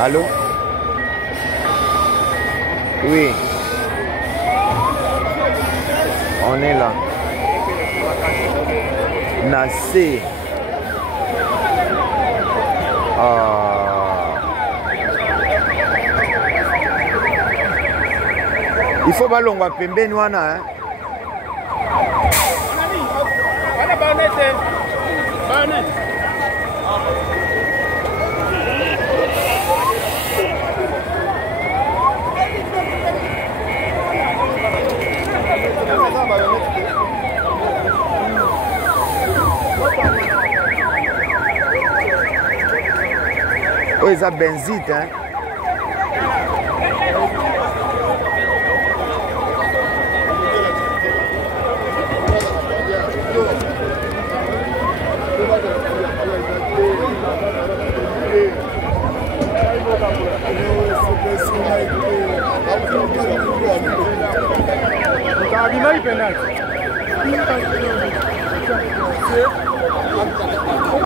Allô? Oui. On est là. Nassé. Il faut balongwa pembeni wana hein. Oh, ils ont benzite hein.